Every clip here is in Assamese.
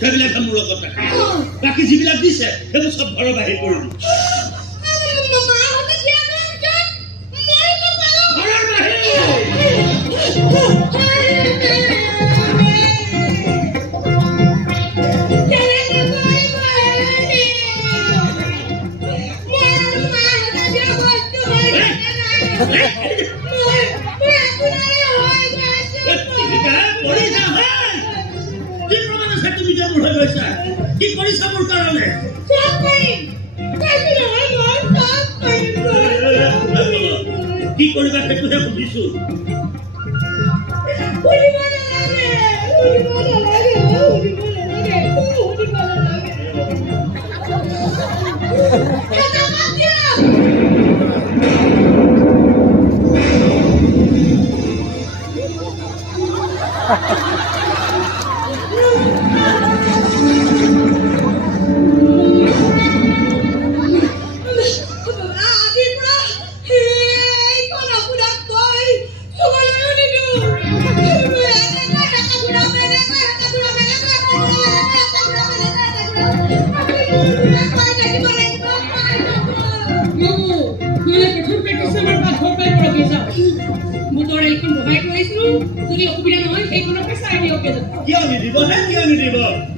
সেইবিলাক মোৰ লগত বাকী যিবিলাক দিছে সেইবোৰ চব ঘৰৰ বাহিৰ কৰি দিম। কি কৰিছা মোৰ কাৰণে? কি কৰিবা সেইটোহে সুধিছো।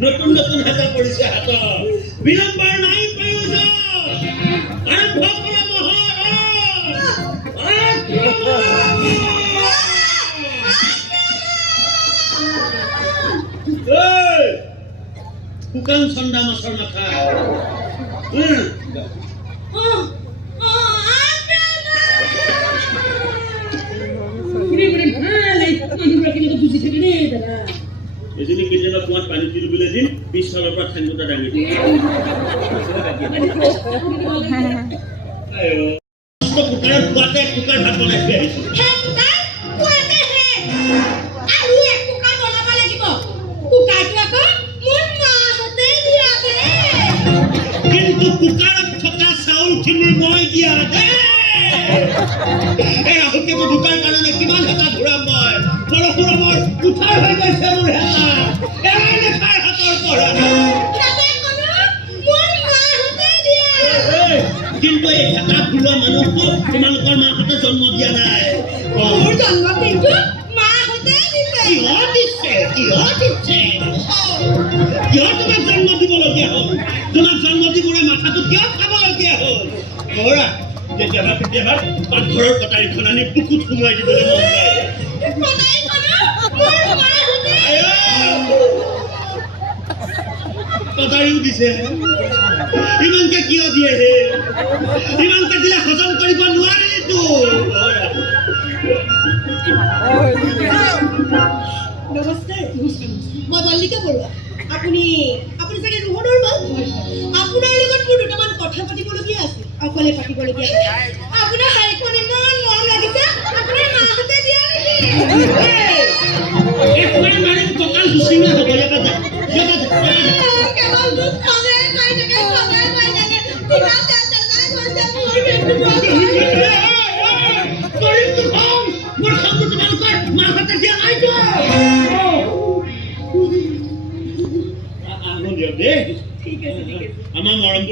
নতুন নতুন হাত পৰিছে হাতত বিলম্বৰ নাই প্ৰয়োজন আৰম্ভ কৰা শুকান চন্দা মাছৰ মাথা এজনী কেতিয়াবা কুঁৱাত পানী তুলিবলৈ দিম পিছফালৰ পৰা ঠেং দুটা দাঙি দিম কুকাৰত কুৱাতে কুকাৰ ভাত বনাই থৈ আহিছো কিন্তু কুকাৰত থকা চাউলখিনি মই দিয়া ৰাহুলকে মোৰ দোকান কাৰণে কিমান হেতা ঘূৰাম মই সৰু মোৰ উঠাৰ হৈ গৈছে মোৰ হেতা দেখাৰ হাতৰ পৰা কিন্তু এই হেতা ফুলোৱা মানুহটো তোমালোকৰ মাহঁতে জন্ম দিয়া নাই কিয় তোমাক জন্ম দিবলগীয়া হ'ল তোমাক জন্ম দিবলৈ মাথাটো কিয় খাবলগীয়া হ'ল কেতিয়াবা কেতিয়াবা পাকঘৰৰ কটাৰীখন আনি বুকুত সোমাই দিবলৈ মন যায় কটাৰীও দিছে ইমানকে কিয় দিয়ে হে ইমানকে দিলে হজম কৰিব নোৱাৰেতো নমস্কাৰ মই মল্লিকা বৰুৱা আপুনি চাগে ৰোহনৰ মা আপোনাৰ লগত মোৰ দুটামান কথা পাতিবলগীয়া আছে অকলে পাতিবলগীয়া আপোনাৰ শাৰীখন ইমান মৰম লাগিছে আপোনাৰ মাহঁতে দিয়া নেকি কঁকাল দুচিঙা হ'ব কেৱল দুখ খালে খাই থাকে মাহঁতে দিয়া নাইতো ঠিক আছে আমাৰ মৰম